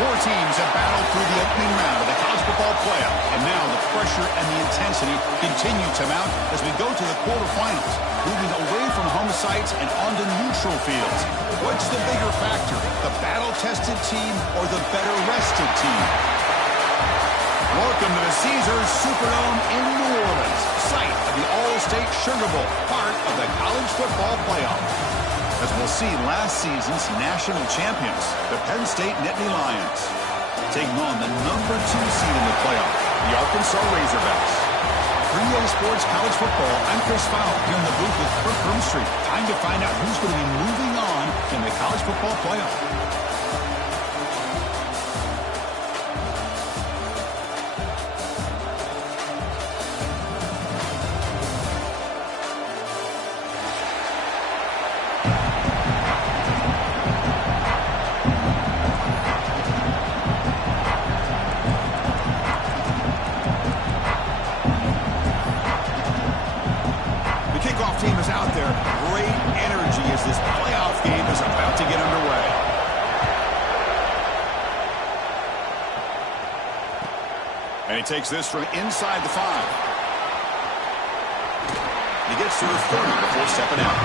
Four teams have battled through the opening round of the college football playoff, and now the pressure and the intensity continue to mount as we go to the quarterfinals, moving away from home sites and onto neutral fields. What's the bigger factor, the battle-tested team or the better-rested team? Welcome to the Caesars Superdome in New Orleans, site of the All-State Sugar Bowl, part of the college football playoff. As we'll see last season's national champions, the Penn State Nittany Lions, taking on the number 2 seed in the playoff, the Arkansas Razorbacks. For EA Sports College Football, I'm Chris Fowler here in the booth with Kirk Broomstreet. Time to find out who's going to be moving on in the college football playoff. Team is out there. Great energy as this playoff game is about to get underway. And he takes this from inside the 5. He gets to the 30 before stepping out.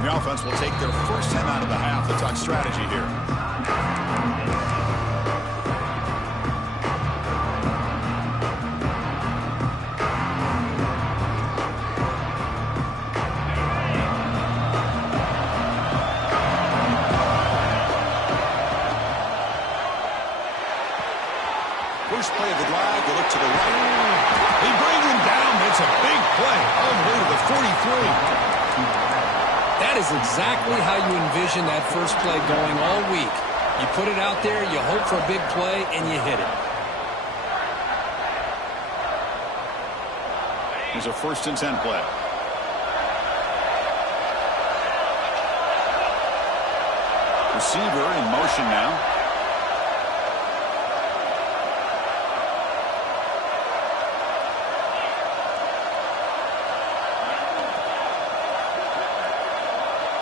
The offense will take their first 10 out of the half to talk strategy here. First play of the drive, they look to the right. He brings him down. It's a big play all the way to the 43. That is exactly how you envision that first play going all week. You put it out there, you hope for a big play, and you hit it. Here's a 1st and 10 play. Receiver in motion now.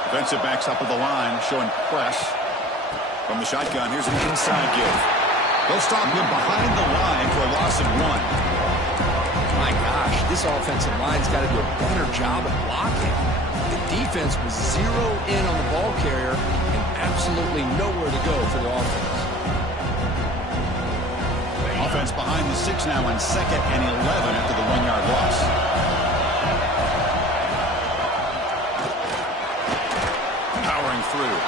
Defensive backs up at the line, showing press. From the shotgun, here's an inside give. They'll stop him behind the line for a loss of 1. My gosh, this offensive line's got to do a better job of blocking. The defense was zeroed in on the ball carrier and absolutely nowhere to go for the offense. Offense behind the 6 now on 2nd and 11 after the 1-yard loss. Powering through.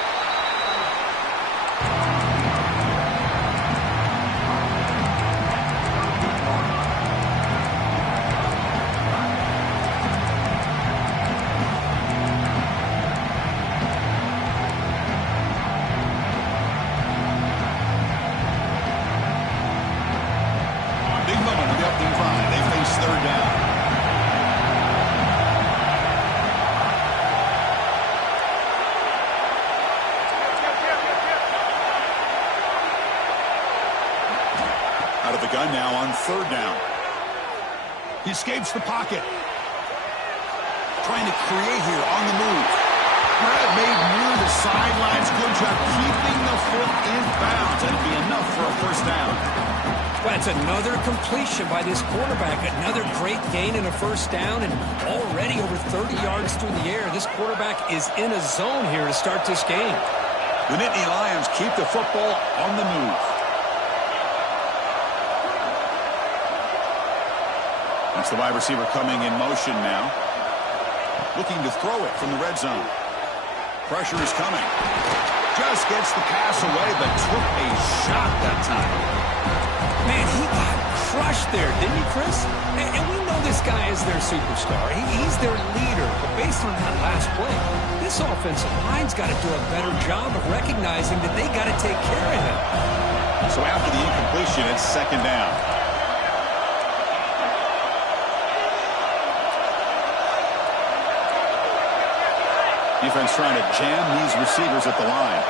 Big moment of the opening drive. They face 3rd down. Out of the gun now on 3rd down. He escapes the pocket. Trying to create here on the move. Brad made near the sidelines. Good job keeping the foot in bounds. That'll be enough for a 1st down. Well, it's another completion by this quarterback. Another great gain in a 1st down, and already over 30 yards through the air. This quarterback is in a zone here to start this game. The Nittany Lions keep the football on the move. That's the wide receiver coming in motion now. Looking to throw it from the red zone. Pressure is coming. Just gets the pass away, but took a shot that time. Man, he got crushed there, didn't he, Chris? And we know this guy is their superstar. He's their leader. But based on that last play, this offensive line's got to do a better job of recognizing that they got to take care of him. So after the incompletion, it's 2nd down. Defense trying to jam these receivers at the line.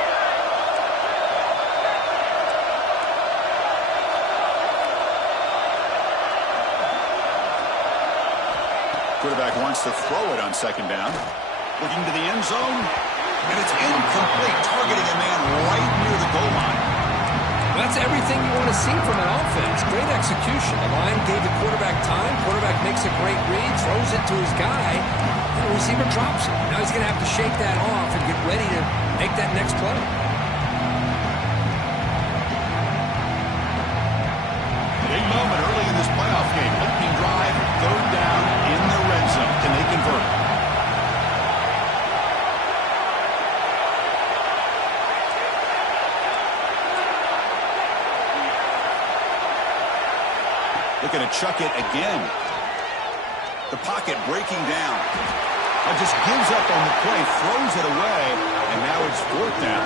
Quarterback wants to throw it on 2nd down. Looking to the end zone. And it's incomplete, targeting a man right near the goal line. That's everything you want to see from an offense. Great execution. The line gave the quarterback time. Quarterback makes a great read, throws it to his guy, and the receiver drops it. Now he's going to have to shake that off and get ready to make that next play. Big moment early in this playoff game. Opening drive, 3rd down in the red zone. Can they convert? Looking to chuck it again. The pocket breaking down. Just gives up on the play, throws it away, and now it's 4th down.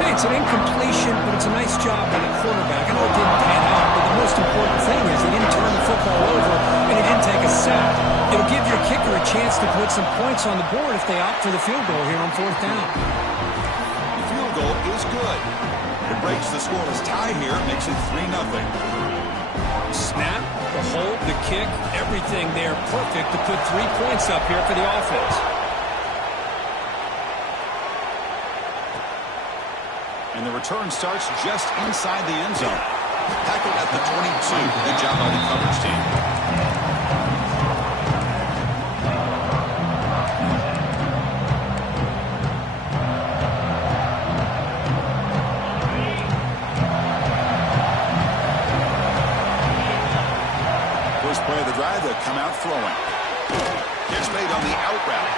Hey, it's an incompletion, but it's a nice job by the quarterback. I know it didn't pan out, but the most important thing is he didn't turn the football over and he didn't take a sack. It'll give your kicker a chance to put some points on the board if they opt for the field goal here on 4th down. The field goal is good. It breaks the scoreless tie here, makes it 3-0. Snap, the hold, the kick, everything there perfect to put 3 points up here for the offense. And the return starts just inside the end zone. Tackled at the 22. Good job by the coverage team. Play of the drive, they'll come out throwing. Gets made on the out route.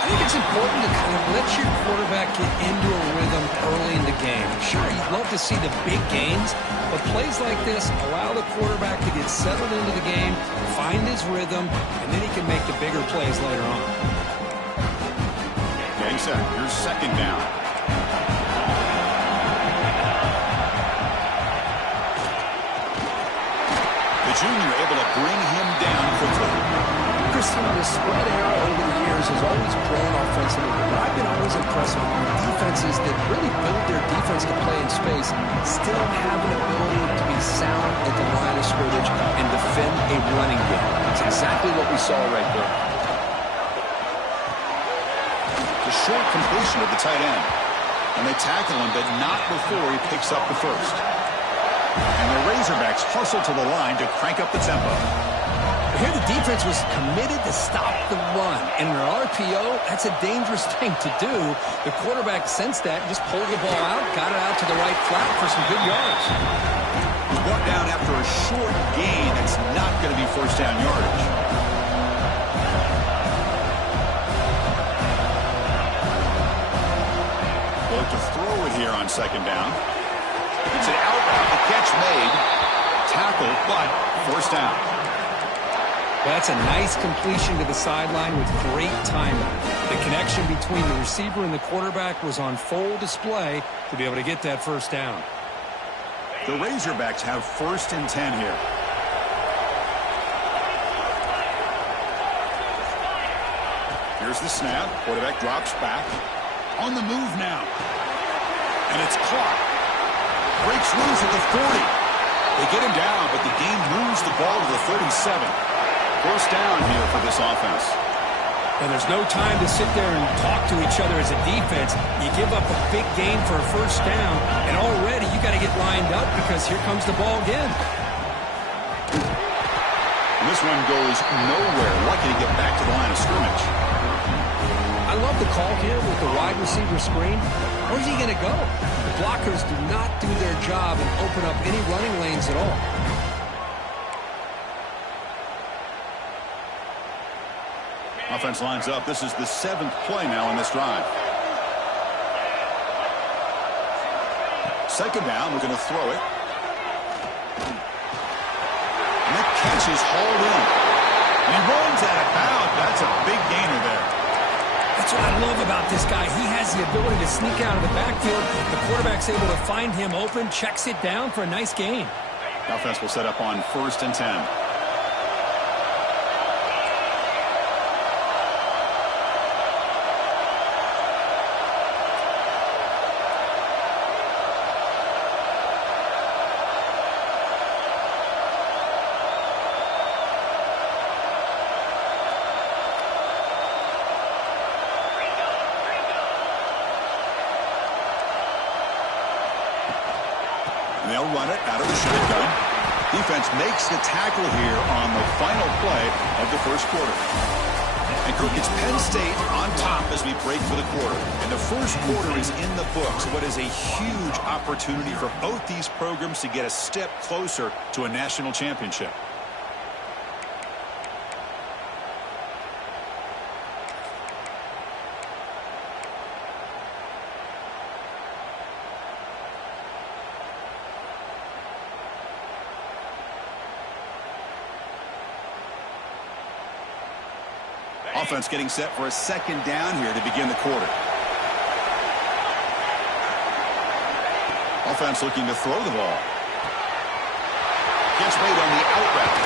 I think it's important to kind of let your quarterback get into a rhythm early in the game. Sure, you'd love to see the big gains, but plays like this allow the quarterback to get settled into the game, find his rhythm, and then he can make the bigger plays later on. Gang set. Here's 2nd down. The junior able to bring him down quickly. Chris, the spread era over the years has always grown offensively, but I've been always impressed with defenses that really build their defense to play in space, still have an ability to be sound at the line of scrimmage and defend a running game. That's exactly what we saw right there. To a short completion to the tight end. And they tackle him, but not before he picks up the first. And the Razorbacks hustle to the line to crank up the tempo. Here the defense was committed to stop the run. And in an RPO, that's a dangerous thing to do. The quarterback sensed that and just pulled the ball out, got it out to the right flat for some good yards. He's brought down after a short gain. That's not going to be first down yardage. Look to throw it here on second down. It's an out route. The catch made. Tackle, but first down. That's a nice completion to the sideline with great timing. The connection between the receiver and the quarterback was on full display to be able to get that first down. The Razorbacks have 1st and 10 here. Here's the snap. Quarterback drops back. On the move now. And it's caught. Breaks loose at the 40. They get him down, but the game moves the ball to the 37. First down here for this offense. And there's no time to sit there and talk to each other as a defense. You give up a big gain for a first down, and already you got to get lined up because here comes the ball again. And this one goes nowhere. Lucky to get back to the line of scrimmage. I love the call here with the wide receiver screen. Where's he going to go? The blockers do not do their job and open up any running lanes at all. Offense lines up. This is the 7th play now in this drive. Second down. We're going to throw it. And that catch is hauled in. And he runs out of bounds. That's a big gainer there. That's what I love about this guy. He has the ability to sneak out of the backfield. The quarterback's able to find him open, checks it down for a nice gain. Offense will set up on 1st and 10. They'll run it out of the shotgun. Defense makes the tackle here on the final play of the first quarter. And Kirk, it's Penn State on top as we break for the quarter. And the first quarter is in the books. What is a huge opportunity for both these programs to get a step closer to a national championship. Offense getting set for a second down here to begin the quarter. Offense looking to throw the ball. Gets made on the out route.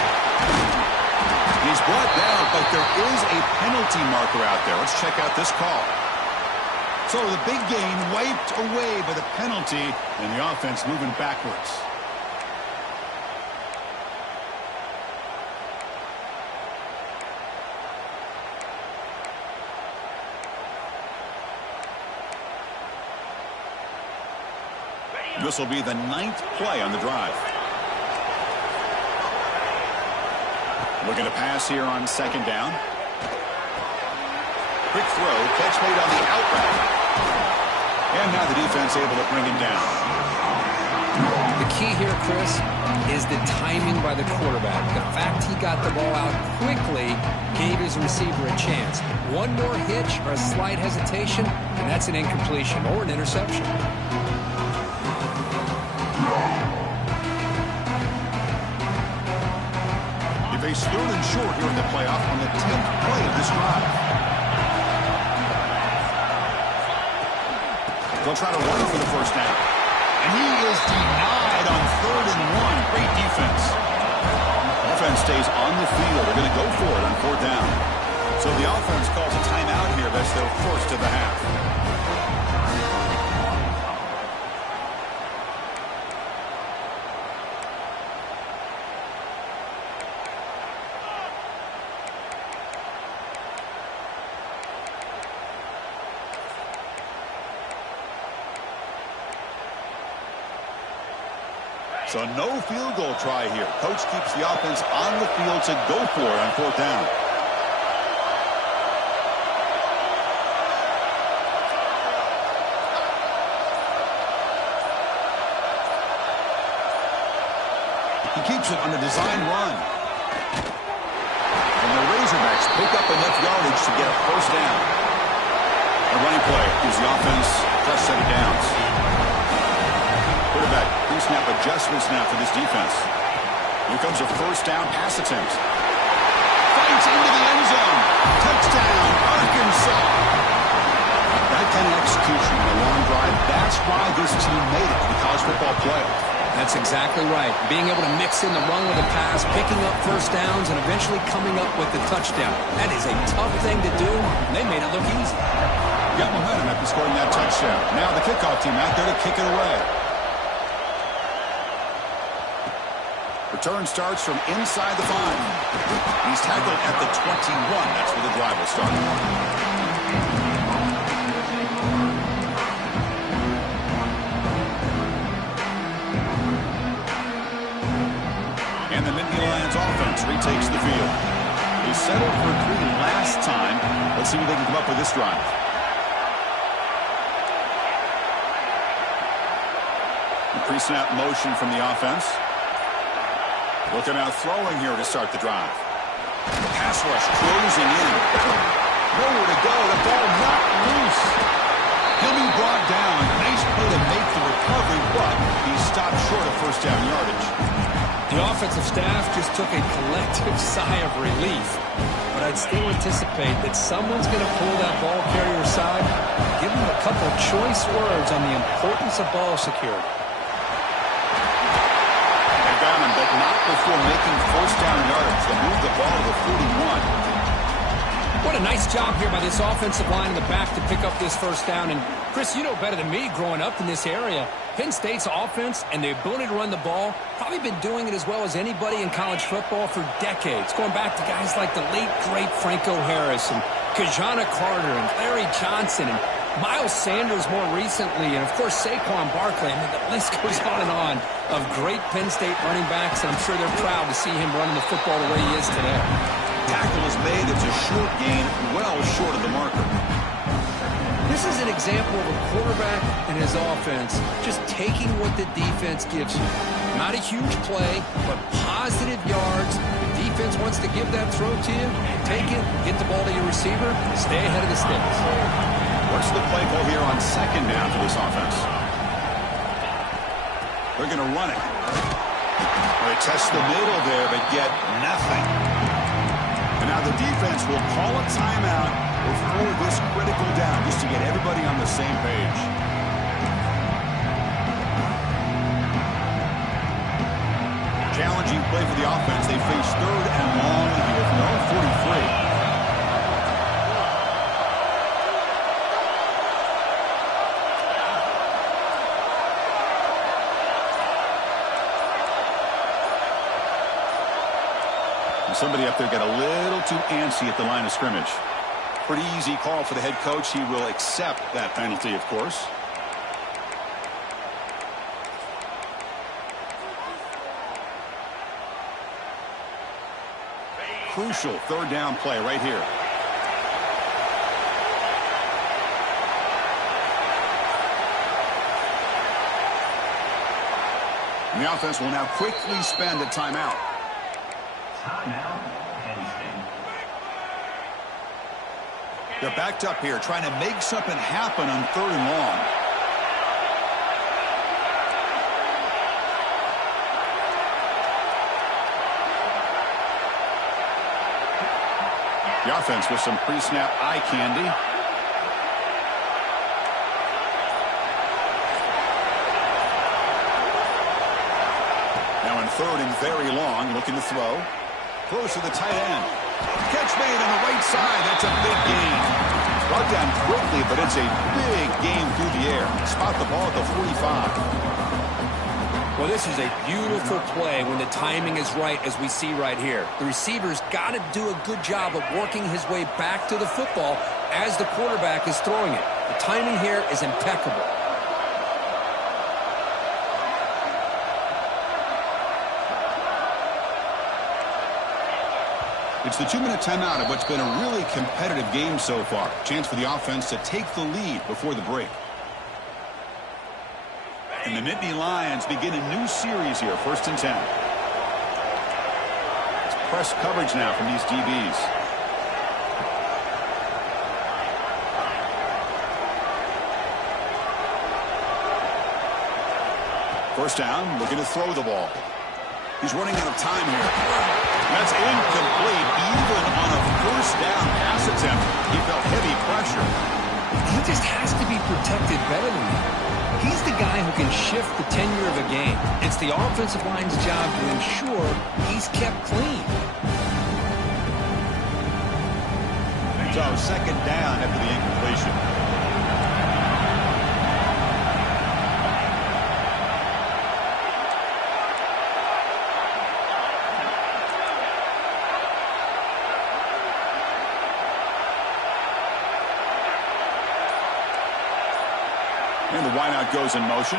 He's brought down, but there is a penalty marker out there. Let's check out this call. So the big gain wiped away by the penalty, and the offense moving backwards. This will be the 9th play on the drive. Looking to pass here on second down. Quick throw, catch made on the out route. And now the defense able to bring him down. The key here, Chris, is the timing by the quarterback. The fact he got the ball out quickly gave his receiver a chance. One more hitch or a slight hesitation, and that's an incompletion or an interception. They face 3rd and short here in the playoff on the 10th play of this drive. They'll try to run for the first down. And he is denied on 3rd and 1. Great defense. Offense stays on the field. They're going to go for it on 4th down. So the offense calls a timeout here. That's their first of the half. So no field goal try here. Coach keeps the offense on the field to go for it on 4th down. He keeps it on the design run. And the Razorbacks pick up enough yardage to get a 1st down. A running play gives the offense a fresh set of downs. Quarterback pre-snap adjustments now for this defense. Here comes a 1st down pass attempt. Fights into the end zone. Touchdown, Arkansas. That kind of execution in a long drive, that's why this team made it to the college football playoff. That's exactly right. Being able to mix in the run with the pass, picking up 1st downs, and eventually coming up with the touchdown. That is a tough thing to do. They made it look easy. Got momentum after scoring that touchdown. Now the kickoff team out there to kick it away. Return starts from inside the 5. He's tackled at the 21. That's where the drive will start. And the Nittany Lions offense retakes the field. They settled for 3 last time. Let's see what they can come up with this drive. The pre-snap motion from the offense. Looking out throwing here to start the drive. The pass rush closing in. Nowhere to go. The ball not loose. He'll be brought down. Nice play to make the recovery, but he stopped short of 1st down yardage. The offensive staff just took a collective sigh of relief. But I'd still anticipate that someone's going to pull that ball carrier aside, give him a couple choice words on the importance of ball security. But not before making 1st down yardage. They moved the ball to the 41. What a nice job here by this offensive line in the back to pick up this 1st down. And, Chris, you know better than me growing up in this area. Penn State's offense and the ability to run the ball probably been doing it as well as anybody in college football for decades. Going back to guys like the late, great Franco Harris and Kajana Carter and Larry Johnson and Miles Sanders more recently, and, of course, Saquon Barkley. I mean, the list goes on of great Penn State running backs, and I'm sure they're proud to see him running the football the way he is today. Tackle is made. It's a short gain, well short of the marker. This is an example of a quarterback and his offense just taking what the defense gives you. Not a huge play, but positive yards. The defense wants to give that throw to you. Take it, get the ball to your receiver, stay ahead of the sticks. What's the play call here on 2nd down for this offense? They're going to run it. They test the middle there, but get nothing. And now the defense will call a timeout before this critical down, just to get everybody on the same page. Challenging play for the offense. They face 3rd and long with no 43. Somebody up there got a little too antsy at the line of scrimmage. Pretty easy call for the head coach. He will accept that penalty, of course. Crucial 3rd down play right here. And the offense will now quickly spend a timeout. They're backed up here, trying to make something happen on 3rd and long. The offense with some pre-snap eye candy. Now in 3rd and very long, looking to throw. Close to the tight end. Catch made on the right side. That's a big gain. Brought down quickly, but it's a big gain through the air. Spot the ball at the 45. Well, this is a beautiful play when the timing is right, as we see right here. The receiver's got to do a good job of working his way back to the football as the quarterback is throwing it. The timing here is impeccable. It's the 2-minute timeout of what's been a really competitive game so far. Chance for the offense to take the lead before the break. And the Nittany Lions begin a new series here, 1st and 10. It's press coverage now from these DBs. First down, looking to throw the ball. He's running out of time here. That's incomplete. Even on a 1st down pass attempt, he felt heavy pressure. He just has to be protected better than that. He's the guy who can shift the tenure of a game. It's the offensive line's job to ensure he's kept clean. So 2nd down after the incompletion. And the wideout goes in motion.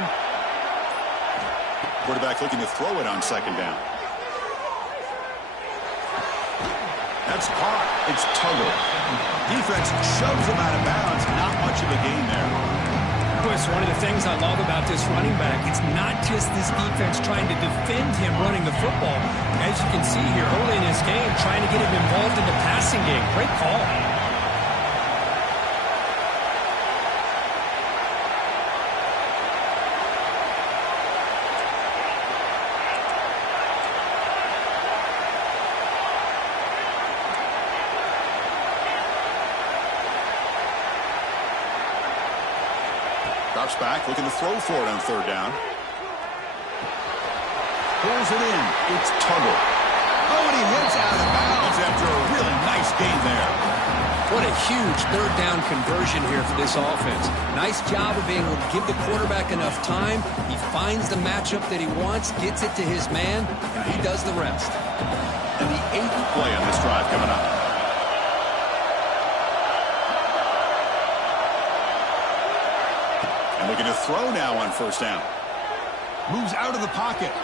Quarterback looking to throw it on 2nd down. That's caught. It's Tuggle. Defense shoves him out of bounds. Not much of a gain there. Chris, one of the things I love about this running back, it's not just this defense trying to defend him running the football. As you can see here early in this game, trying to get him involved in the passing game. Great call. Drops back, looking to throw for it on 3rd down. Pulls it in. It's Tuggle. Oh, and he hits out of bounds after a really nice gain there. What a huge 3rd down conversion here for this offense. Nice job of being able to give the quarterback enough time. He finds the matchup that he wants, gets it to his man, and he does the rest. And the 8th play on this drive coming up. Looking to throw now on 1st down. Moves out of the pocket. Oh,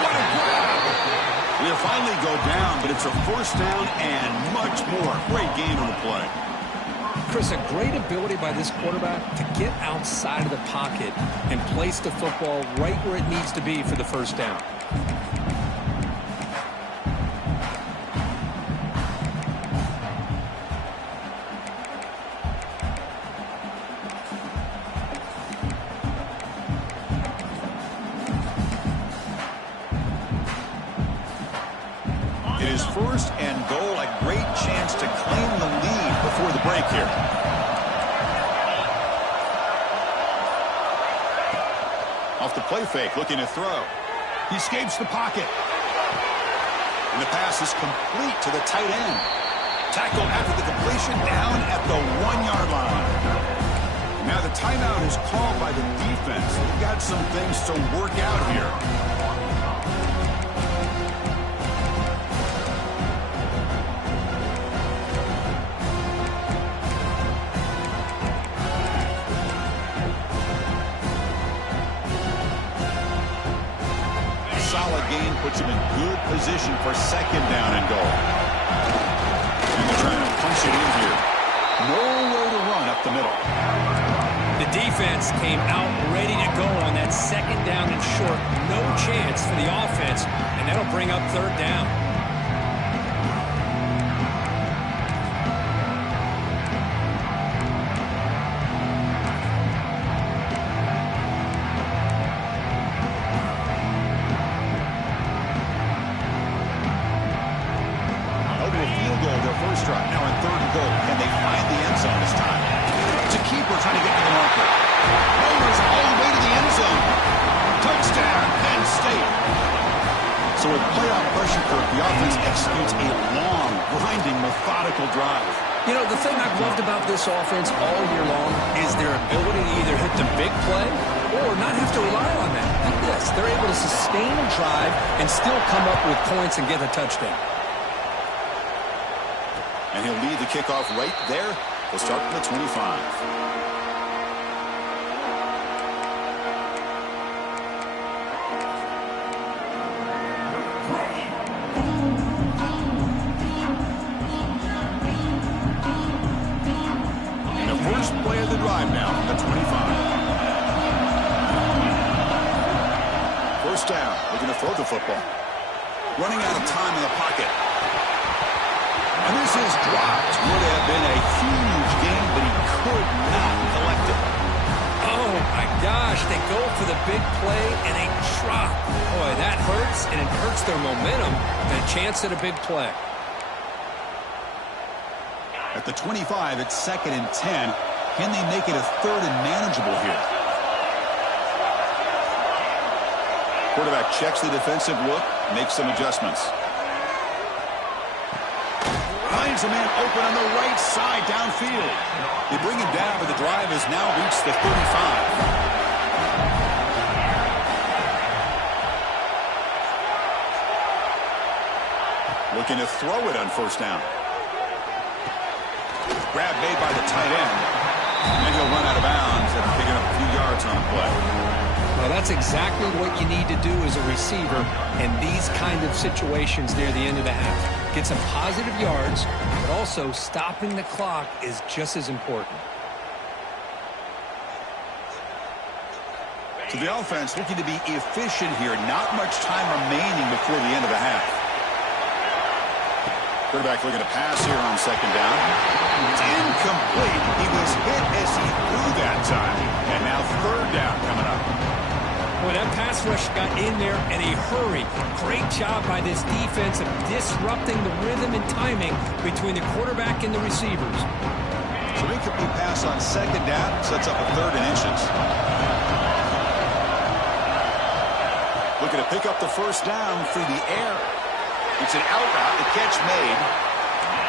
what a grab! We'll finally go down, but it's a 1st down and much more. Great game on the play. Chris, a great ability by this quarterback to get outside of the pocket and place the football right where it needs to be for the 1st down. It is 1st and goal, a great chance to claim the lead before the break here. Off the play fake, looking to throw. He escapes the pocket. And the pass is complete to the tight end. Tackle after the completion, down at the 1-yard line. Now the timeout is called by the defense. They've got some things to work out here. Solid gain puts him in good position for 2nd down and goal. And they're trying to punch it in here. Nowhere to run up the middle. The defense came out ready to go on that 2nd down and short. No chance for the offense, and that'll bring up 3rd down. Now in 3rd and goal. Can they find the end zone this time? It's a keeper trying to get to the marker. Rovers all the way to the end zone. Touchdown, Penn State. So with playoff pressure, Kirk, the offense executes a long, grinding, methodical drive. You know, the thing I've loved about this offense all year long is their ability to either hit the big play or not have to rely on that. Like this, they're able to sustain a drive and still come up with points and get a touchdown. And he'll lead the kickoff right there. We'll start from the 25. drive now from the 25. First down, looking to throw the football. Running out of time in the pocket. And this is dropped. Would have been a huge gain, but he could not collect it. Oh, my gosh. They go for the big play, and they drop. Boy, that hurts, and it hurts their momentum and a chance at a big play. At the 25, it's 2nd and 10. Can they make it a 3rd and manageable here? Quarterback checks the defensive look, makes some adjustments. Finds a man open on the right side downfield. They bring him down, but the drive has now reached the 35. Looking to throw it on first down. Grab made by the tight end. And he'll run out of bounds after picking up a few yards on the play. Well, that's exactly what you need to do as a receiver in these kind of situations near the end of the half. Get some positive yards, but also stopping the clock is just as important. So the offense looking to be efficient here. Not much time remaining before the end of the half. Quarterback looking to pass here on 2nd down. It's incomplete. He was hit as he threw that time. And now 3rd down coming up. Boy, that pass rush got in there in a hurry. Great job by this defense of disrupting the rhythm and timing between the quarterback and the receivers. So incomplete pass on 2nd down sets up a 3rd and inches. Looking to pick up the first down through the air. It's an out route, the catch made.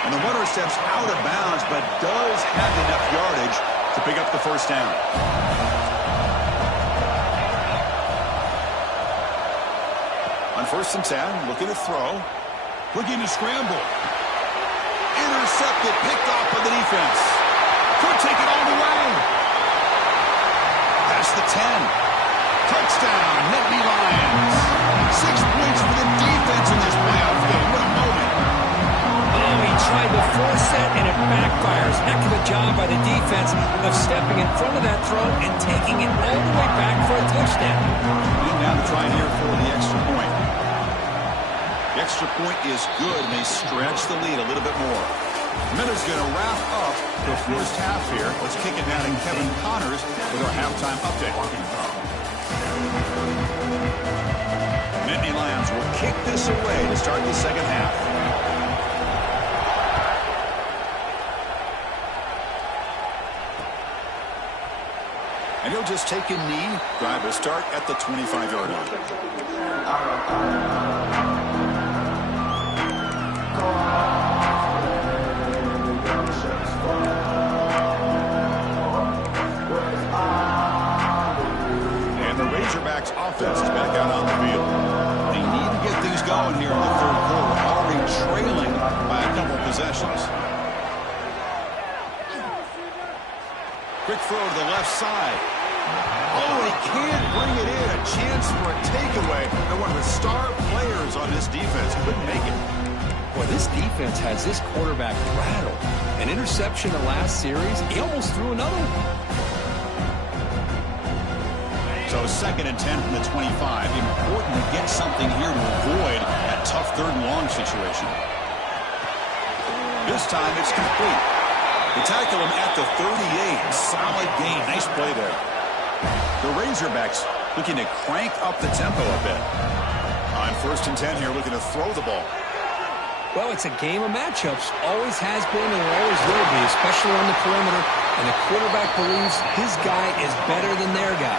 And the runner steps out of bounds, but does have enough yardage to pick up the first down. On 1st and 10, looking to throw. Looking to scramble. Intercepted, picked off by the defense. Could take it all the way. Past the 10. Touchdown, Nittany Lions. 6 points for the defense in this playoff game. What a moment. Oh, he tried to force that, and it backfires. Heck of a job by the defense of stepping in front of that throw and taking it all the way back for a touchdown. And now to try here for the extra point. The extra point is good, and they stretch the lead a little bit more. Miller's going to wrap up the first half here. Let's kick it down to Kevin Connors with our halftime update. Nittany Lions will kick this away to start the second half. And he'll just take a knee. Drive will start at the 25-yard line. Razorbacks offense is back out on the field. They need to get things going here in the 3rd quarter, already trailing by a couple possessions. Quick throw to the left side. Oh, he can't bring it in. A chance for a takeaway. And one of the star players on this defense couldn't make it. Boy, this defense has this quarterback rattled. An interception the last series. He almost threw another one. So 2nd and 10 from the 25. Important to get something here to avoid that tough 3rd and long situation. This time it's complete. They tackle him at the 38. Solid gain. Nice play there. The Razorbacks looking to crank up the tempo a bit. On 1st and 10 here, looking to throw the ball. Well, it's a game of matchups. Always has been and always will be, especially on the perimeter. And the quarterback believes his guy is better than their guy.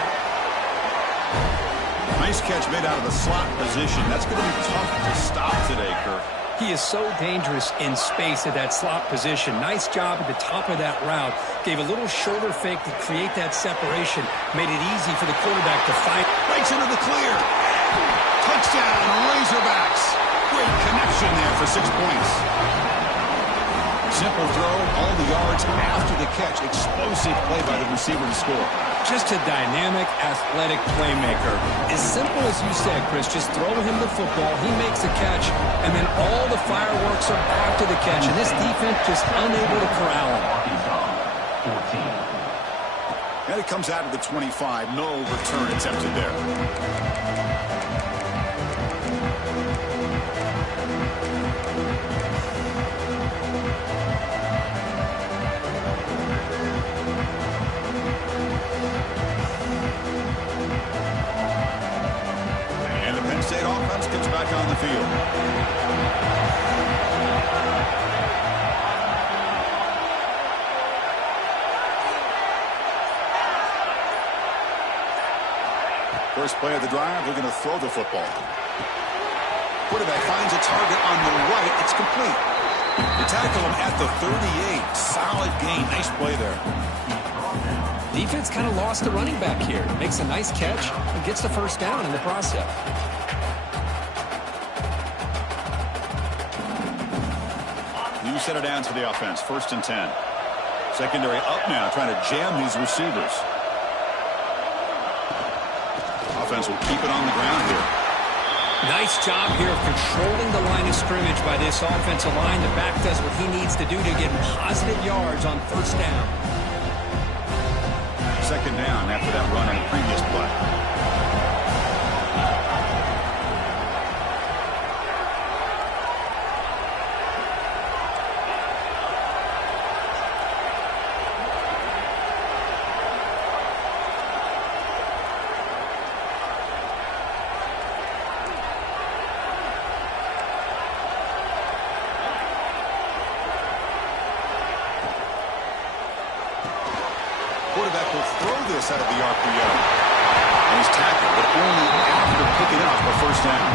Nice catch made out of the slot position. That's going to be tough to stop today, Kirk. He is so dangerous in space at that slot position. Nice job at the top of that route. Gave a little shoulder fake to create that separation. Made it easy for the quarterback to fight. Right into the clear. Touchdown, Razorbacks. Great connection there for 6 points. Simple throw, all the yards after the catch. Explosive play by the receiver to score. Just a dynamic, athletic playmaker. As simple as you said, Chris, just throw him the football, he makes the catch, and then all the fireworks are after the catch, and this defense just unable to corral him. And it comes out of the 25. No return attempted there. And the Penn State offense gets back on the field. First play of the drive, they're going to throw the football. Quarterback finds a target on the right. It's complete. They tackle him at the 38. Solid gain. Nice play there. Defense kind of lost the running back here. Makes a nice catch and gets the first down in the process. New set of downs for the offense. 1st and 10. Secondary up now, trying to jam these receivers. Offense will keep it on the ground here. Nice job here of controlling the line of scrimmage by this offensive line. The back does what he needs to do to get positive yards on 1st down. 2nd down after that run on the previous play. Quarterback will throw this out of the RPO. And he's tackled, but only after picking up the 1st down.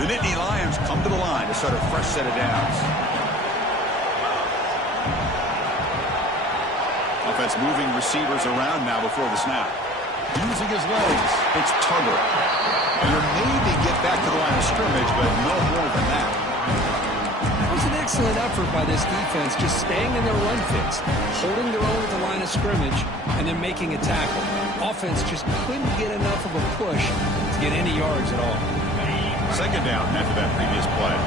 The Nittany Lions come to the line to start a fresh set of downs. Offense moving receivers around now before the snap. Using his legs, it's Tugger. And he'll maybe get back to the line of scrimmage, but no more than that. It was an excellent effort by this defense, just staying in their run fits, holding their own at the line of scrimmage, and then making a tackle. Offense just couldn't get enough of a push to get any yards at all. 2nd down after that previous play.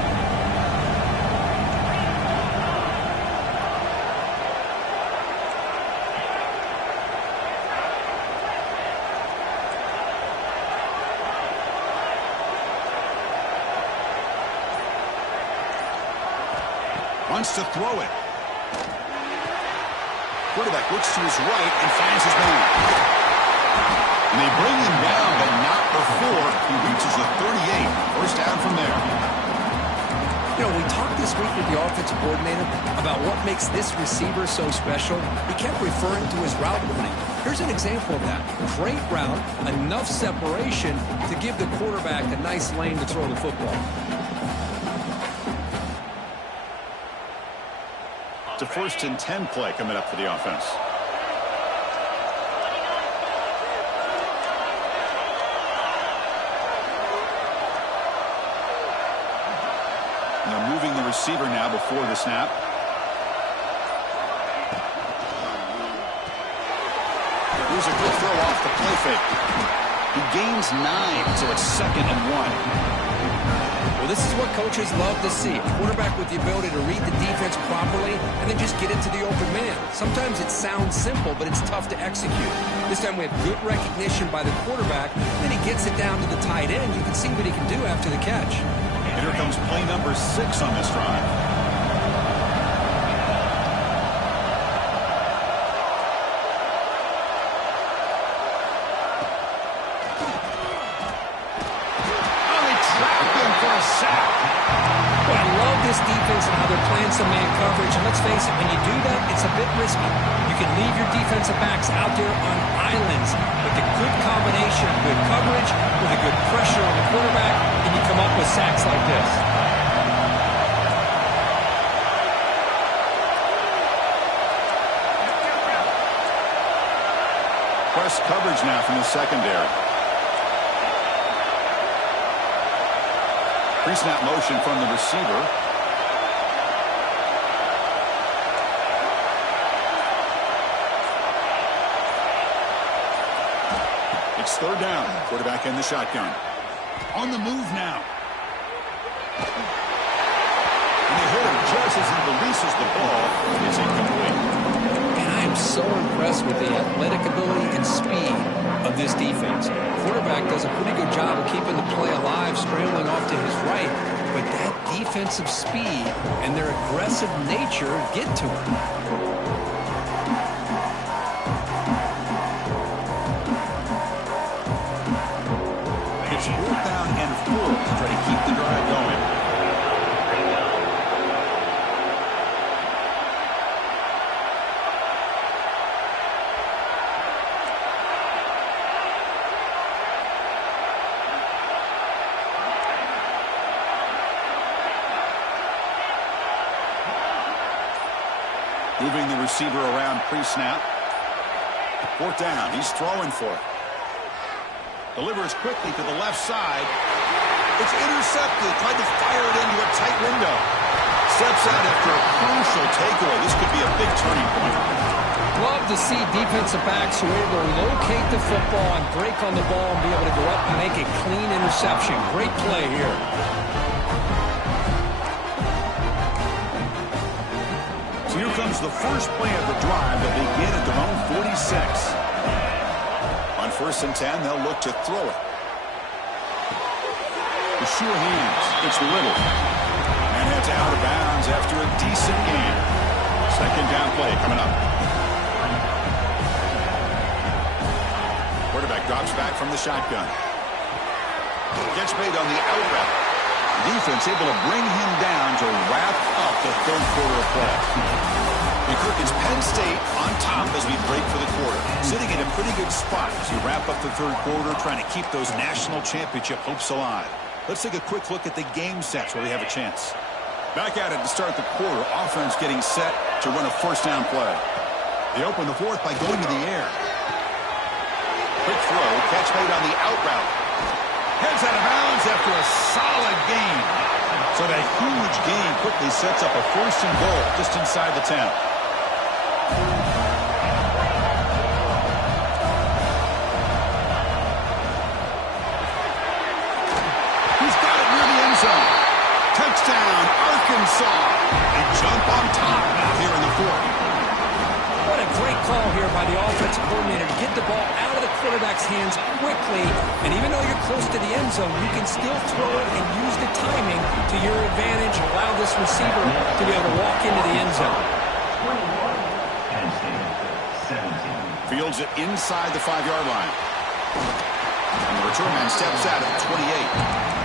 Wants to throw it. Quarterback looks to his right and finds his man. And they bring him down, but not before he reaches the 38. 1st down from there. You know, we talked this week with the offensive coordinator about what makes this receiver so special. He kept referring to his route running. Here's an example of that. Great route, enough separation to give the quarterback a nice lane to throw the football. It's a 1st and 10 play coming up for the offense. Now moving the receiver now before the snap. Here's a good throw off the play fake. He gains 9, so it's 2nd and 1. Well, this is what coaches love to see. A quarterback with the ability to read the defense properly and then just get it to the open man. Sometimes it sounds simple, but it's tough to execute. This time we have good recognition by the quarterback. Then he gets it down to the tight end. You can see what he can do after the catch. And here comes play number 6 on this drive. Defense and how they're playing some man coverage. And let's face it, when you do that, it's a bit risky. You can leave your defensive backs out there on islands with a good combination of good coverage, with a good pressure on the quarterback, and you come up with sacks like this. Press coverage now from the secondary. Pre-snap motion from the receiver. It's 3rd down. Quarterback in the shotgun. On the move now. And they hit him just as he releases the ball. It's incomplete. And I am so impressed with the athletic ability and speed of this defense. Quarterback does a pretty good job of keeping the play alive, scrambling off to his right. But that defensive speed and their aggressive nature get to him. It's 4th down and 4 to try to keep the drive going. Moving the receiver around pre-snap. 4th down. He's throwing for it. Delivers quickly to the left side. It's intercepted. Tried to fire it into a tight window. Steps out after a crucial takeaway. This could be a big turning point. Love to see defensive backs who are able to locate the football and break on the ball and be able to go up and make a clean interception. Great play here. So here comes the first play of the drive that begin at their own 46. On 1st and 10, they'll look to throw it. The sure hands. It's Little. And heads out of bounds after a decent gain. 2nd down play coming up. Quarterback drops back from the shotgun. Gets made on the out route. Defense able to bring him down to wrap up the 3rd quarter of play. And Kirk, it's Penn State on top as we break for the quarter. Sitting in a pretty good spot as you wrap up the 3rd quarter, trying to keep those national championship hopes alive. Let's take a quick look at the game sets where we have a chance. Back at it to start the quarter. Offense getting set to run a 1st down play. They open the 4th by going to the air. Quick throw, catch made on the out route. Heads out of bounds after a solid gain. So that huge gain quickly sets up a 1st and goal just inside the 10. He's got it near the end zone. Touchdown, Arkansas. They jump on top now here in the 4th. What a great call here by the offensive coordinator to get the ball out of the quarterback's hands quickly. And even though you're close to the end zone, you can still throw it and use the timing to your advantage and allow this receiver to be able to walk into the end zone. Fields it inside the 5-yard line. And the return man steps out at the 28.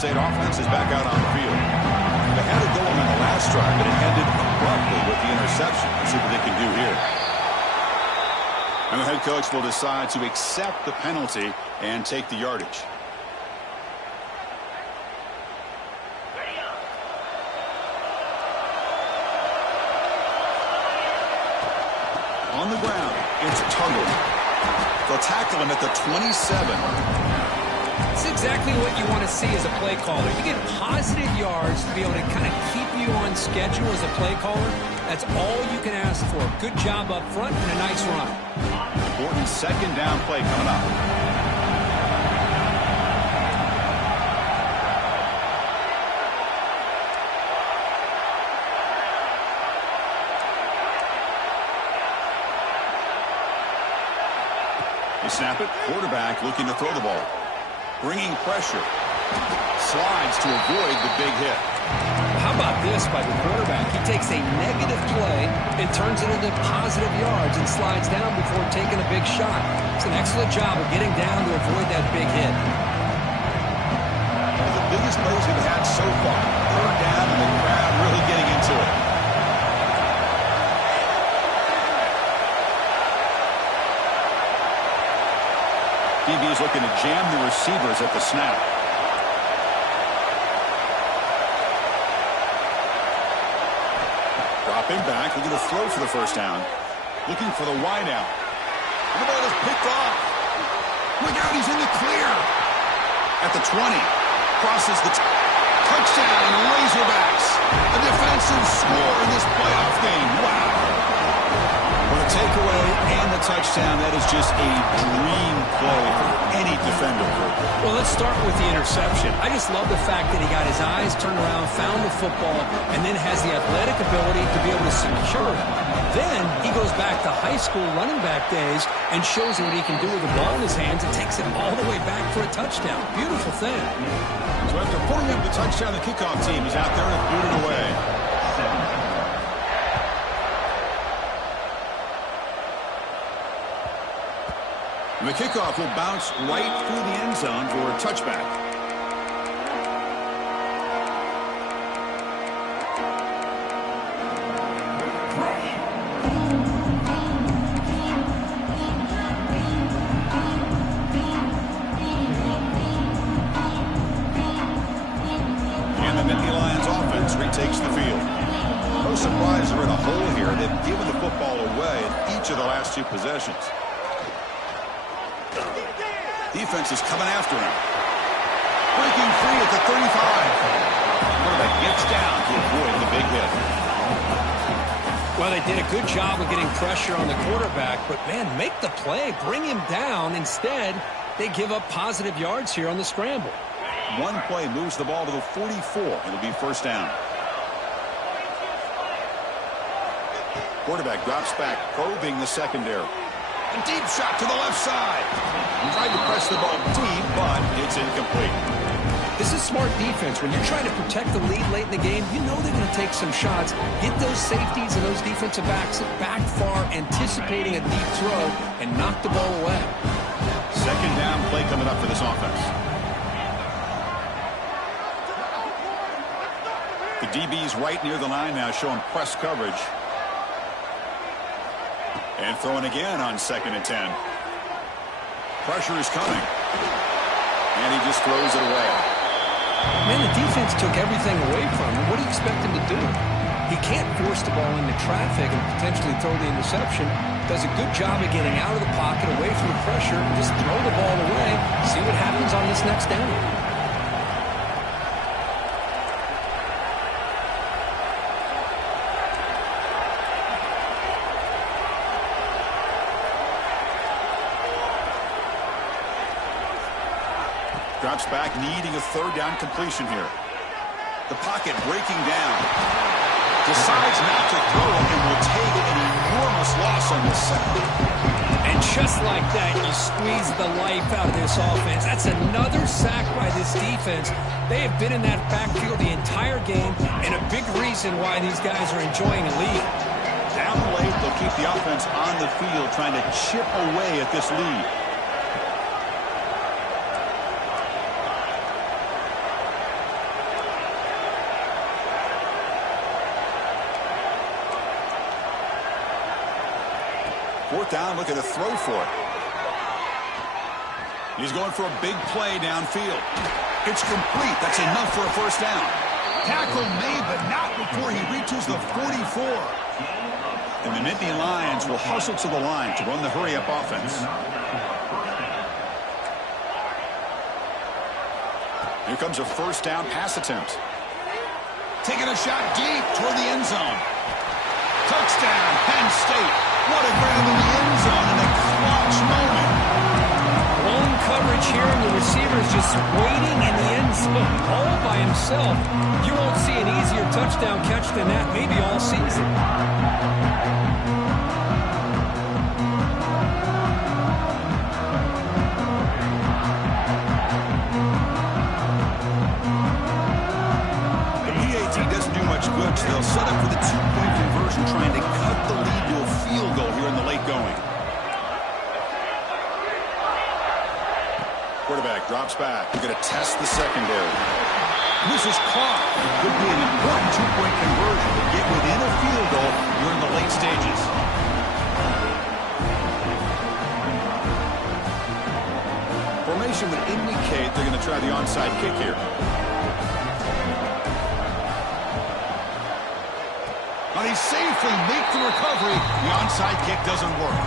State offense is back out on the field. They had it going in the last drive, but it ended abruptly with the interception. Let's see what they can do here. And the head coach will decide to accept the penalty and take the yardage. On the ground, it's Tuttle. They'll tackle him at the 27. That's exactly what you want to see as a play caller. You get positive yards to be able to kind of keep you on schedule as a play caller. That's all you can ask for. Good job up front and a nice run. Important 2nd down play coming up. They snap it. Quarterback looking to throw the ball. Bringing pressure. Slides to avoid the big hit. How about this by the quarterback? He takes a negative play and turns it into positive yards and slides down before taking a big shot. It's an excellent job of getting down to avoid that big hit. The biggest plays we've had so far. 3rd down and the crowd really getting into it. DB is looking to jam the receivers at the snap. Dropping back, looking to throw for the 1st down. Looking for the wide out. And the ball is picked off. Look out, he's in the clear. At the 20. Crosses the touchdown, Razorbacks. A defensive score in this playoff game. Wow. Well, the takeaway and the touchdown, that is just a dream play for any defender. Well, let's start with the interception. I just love the fact that he got his eyes turned around, found the football, and then has the athletic ability to be able to secure it. Then he goes back to high school running back days and shows what he can do with the ball in his hands and takes it all the way back for a touchdown. Beautiful thing. So after putting up the touchdown, the kickoff team is out there and booted away. The kickoff will bounce right through the end zone for a touchback. And the Nittany Lions offense retakes the field. No surprise they're in a hole here. They've given the football away in each of the last two possessions. Defense is coming after him. Breaking free at the 35. Quarterback gets down to avoid the big hit. Well, they did a good job of getting pressure on the quarterback, but, man, make the play, bring him down. Instead, they give up positive yards here on the scramble. One play moves the ball to the 44. It'll be first down. Quarterback drops back, probing the secondary. A deep shot to the left side. He tried to press the ball deep, but it's incomplete. This is smart defense. When you're trying to protect the lead late in the game, you know they're going to take some shots. Get those safeties and those defensive backs back far, anticipating a deep throw, and knock the ball away. Second down play coming up for this offense. The DB's right near the line now, showing press coverage. And throwing again on 2nd and 10. Pressure is coming. And he just throws it away. Man, the defense took everything away from him. What do you expect him to do? He can't force the ball into traffic and potentially throw the interception. Does a good job of getting out of the pocket, away from the pressure, and just throw the ball away. See what happens on this next down. Drops back, needing a third down completion here. The pocket breaking down. Decides not to throw it and will take an enormous loss on this second. And just like that, you squeeze the life out of this offense. That's another sack by this defense. They have been in that backfield the entire game, and a big reason why these guys are enjoying a lead. Down late, they'll keep the offense on the field, trying to chip away at this lead. Fourth down, look at a throw for it. He's going for a big play downfield. It's complete. That's enough for a first down. Tackle made, but not before he reaches the 44. And the Nittany Lions will hustle to the line to run the hurry-up offense. Here comes a first down pass attempt. Taking a shot deep toward the end zone. Touchdown, Penn State. What a grab in the end zone in a clutch moment. Blown coverage here, and the receiver is just waiting in the end zone all by himself. You won't see an easier touchdown catch than that maybe all season. The PAT doesn't do much good, so they'll set up for the two-point conversion, trying to cut the lead to a field goal here in the late going. Quarterback drops back. We're going to test the secondary. This is caught. Could be an important two-point conversion to get within a field goal during the late stages. Formation would indicate they're going to try the onside kick here. But he safely makes the recovery. The onside kick doesn't work.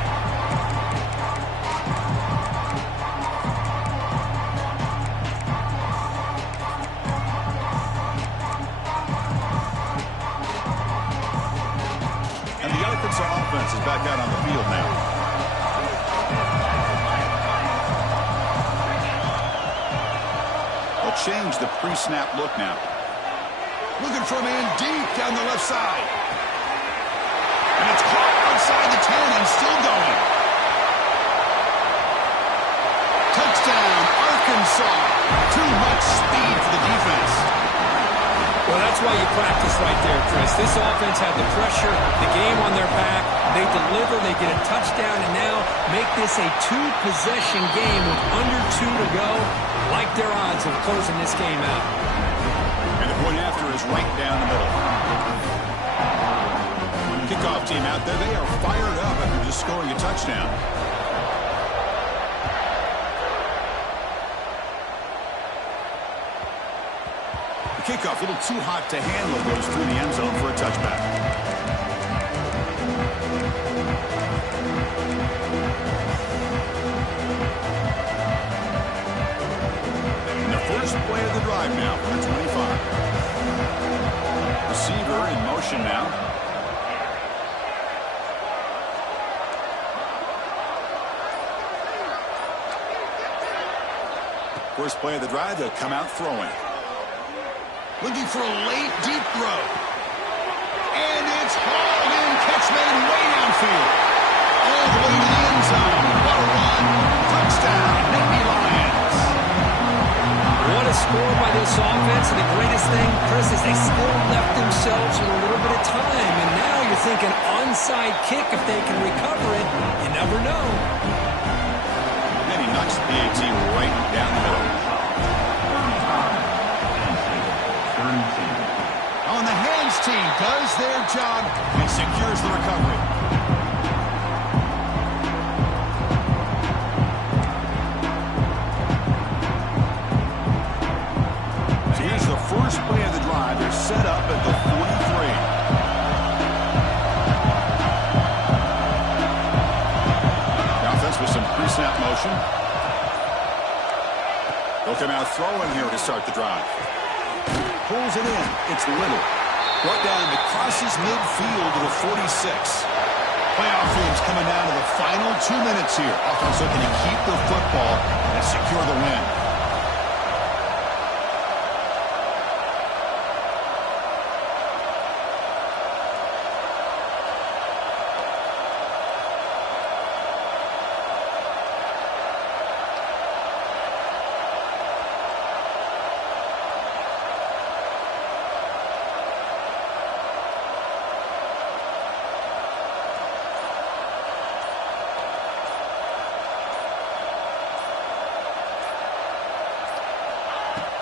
is back out on the field now. They'll change the pre-snap look now. Looking for a man deep down the left side. And it's caught outside the 10 and still going. Touchdown, Arkansas. Too much speed for the defense. Well, that's why you practice right there, Chris. This offense had the pressure, the game on their back. They deliver, they get a touchdown, and now make this a two-possession game with under 2 to go. Like their odds of closing this game out. And the point after is right down the middle. Kickoff team out there. They are fired up after just scoring a touchdown. The kickoff, a little too hot to handle, goes through the end zone for a touchback. First play of the drive now for the 25. Receiver in motion now. First play of the drive, they'll come out throwing. Looking for a late, deep throw. And it's hauled in, catch made way downfield. All the way to the end zone. What a run. Touchdown, Nittany Lions. What a score by this offense, and the greatest thing, Chris, is they still left themselves with a little bit of time, and now you're thinking onside kick if they can recover it. You never know. And he knocks the PAT right down the middle. On the hands team does their job and secures the recovery. First play of the drive, they're set up at the 43. The offense with some pre-snap motion. They'll come out throwing here to start the drive. Pulls it in. It's Little. Brought down that crosses midfield to the 46. Playoff teams coming down to the final 2 minutes here. Offense looking to keep the football and secure the win.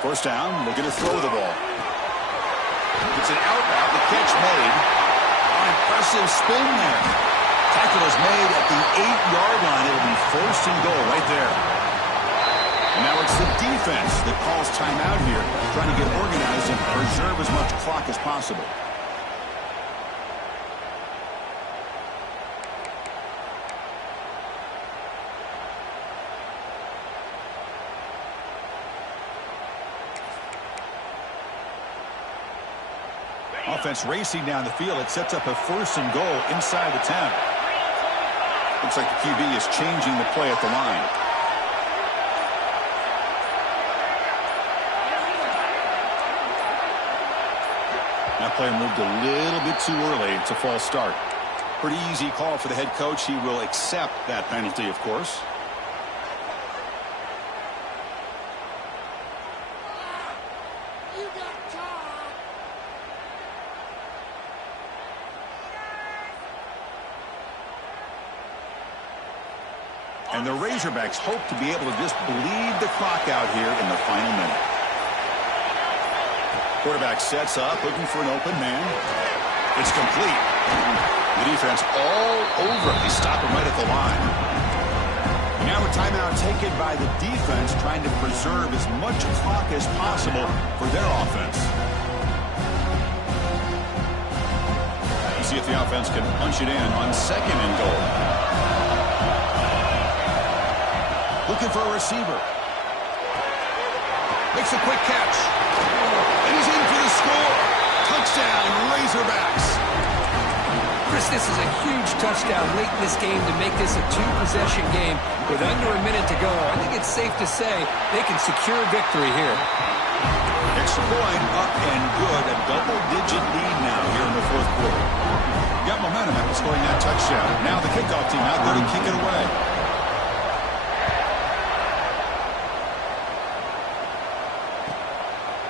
First down, looking to throw the ball. It's an out route, the catch made. An impressive spin there. Tackle is made at the 8-yard line. It'll be first and goal right there. And now it's the defense that calls timeout here, trying to get organized and preserve as much clock as possible. Offense racing down the field. It sets up a first and goal inside the 10. Looks like the QB is changing the play at the line. That player moved a little bit too early. It's a false start. Pretty easy call for the head coach. He will accept that penalty, of course. And the Razorbacks hope to be able to just bleed the clock out here in the final minute. Quarterback sets up, looking for an open man. It's complete. The defense all over it. They stop him right at the line. Now a timeout taken by the defense, trying to preserve as much clock as possible for their offense. Let's see if the offense can punch it in on second and goal. Looking for a receiver. Makes a quick catch. And he's in for the score. Touchdown, Razorbacks. Chris, this is a huge touchdown late in this game to make this a two-possession game with under a minute to go. I think it's safe to say they can secure victory here. Extra point up and good. A double-digit lead now here in the fourth quarter. Got momentum after scoring that touchdown. Now the kickoff team out there to kick it away.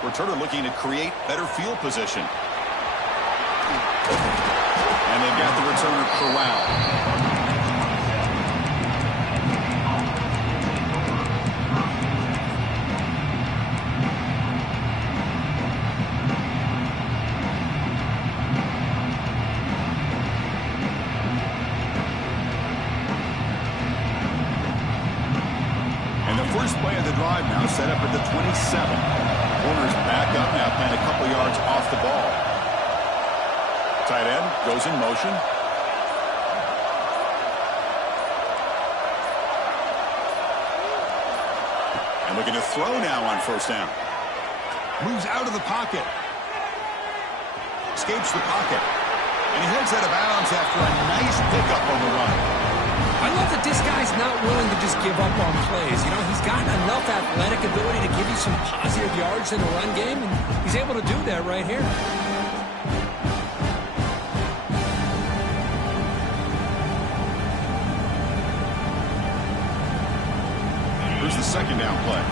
Returner looking to create better field position. And they've got the returner corralled. And the first play of the drive now set up at the 27. Corner's back up now, Penn a couple yards off the ball. Tight end goes in motion. And looking to throw now on first down. Moves out of the pocket. Escapes the pocket. And he heads out of bounds after a nice pickup on the run. I love that this guy's not willing to just give up on plays. You know, he's got enough athletic ability to give you some positive yards in the run game, and he's able to do that right here. Here's the second down play.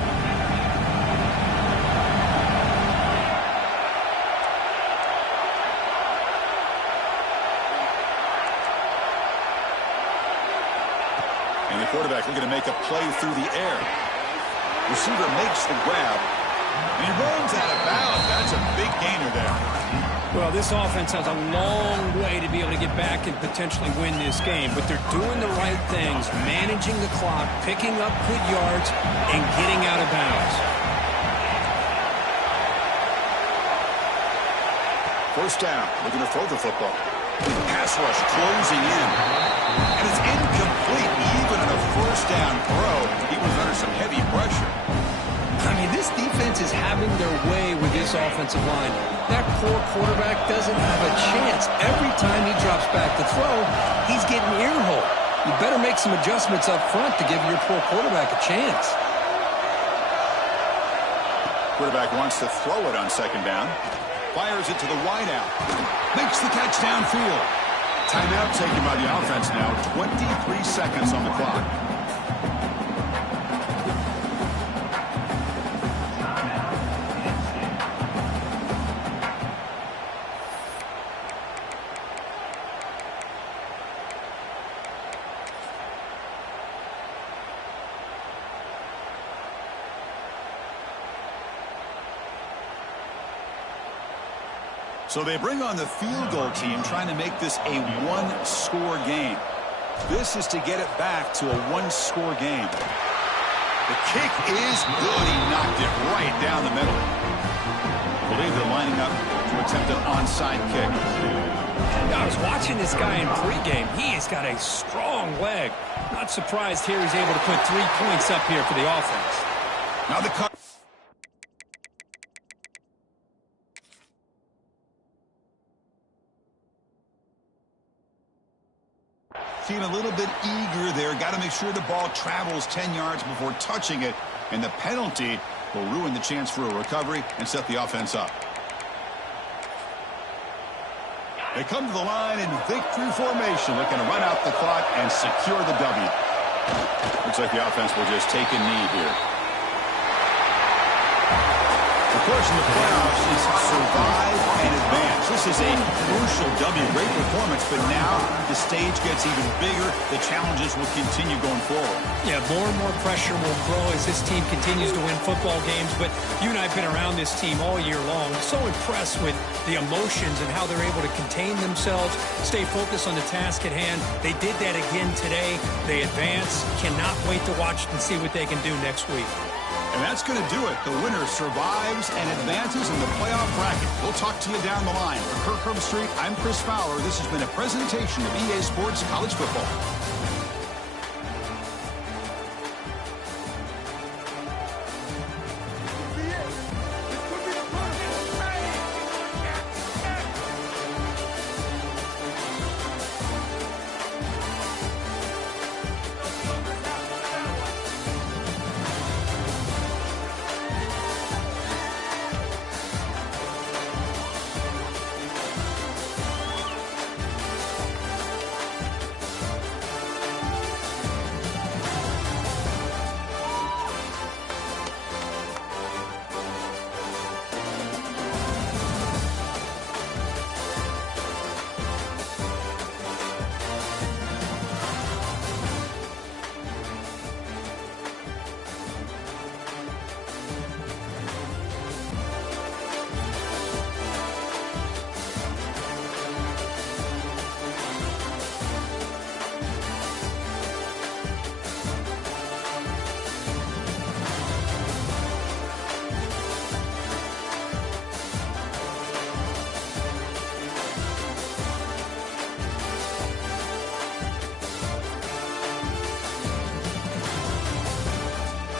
And the quarterback looking to make a play through the air. Receiver makes the grab. And he runs out of bounds. That's a big gainer there. Well, this offense has a long way to be able to get back and potentially win this game. But they're doing the right things, managing the clock, picking up good yards, and getting out of bounds. First down, looking to throw the football. Pass rush closing in. And it's incomplete. Even on a first down throw, he was under some heavy pressure. I mean, this defense is having their way with this offensive line. That poor quarterback doesn't have a chance. Every time he drops back to throw, he's getting earhole. You better make some adjustments up front to give your poor quarterback a chance. Quarterback wants to throw it on second down. Fires it to the wideout. Makes the catch downfield. Timeout taken by the offense now. 23 seconds on the clock. So they bring on the field goal team trying to make this a one-score game. This is to get it back to a one-score game. The kick is good. He knocked it right down the middle. I believe they're lining up to attempt an onside kick. I was watching this guy in pregame. He has got a strong leg. Not surprised here he's able to put 3 points up here for the offense. Now the cut. Seeing a little bit eager there. Got to make sure the ball travels 10 yards before touching it. And the penalty will ruin the chance for a recovery and set the offense up. They come to the line in victory formation, looking to run out the clock and secure the W. Looks like the offense will just take a knee here. Of course, in the playoffs, it's survive and advance. This is a crucial W. Great performance, but now the stage gets even bigger. The challenges will continue going forward. Yeah, more and more pressure will grow as this team continues to win football games. But you and I have been around this team all year long. So impressed with the emotions and how they're able to contain themselves, stay focused on the task at hand. They did that again today. They advance. Cannot wait to watch and see what they can do next week. And that's going to do it. The winner survives and advances in the playoff bracket. We'll talk to you down the line. For Kirk Herbstreit, I'm Chris Fowler. This has been a presentation of EA Sports College Football.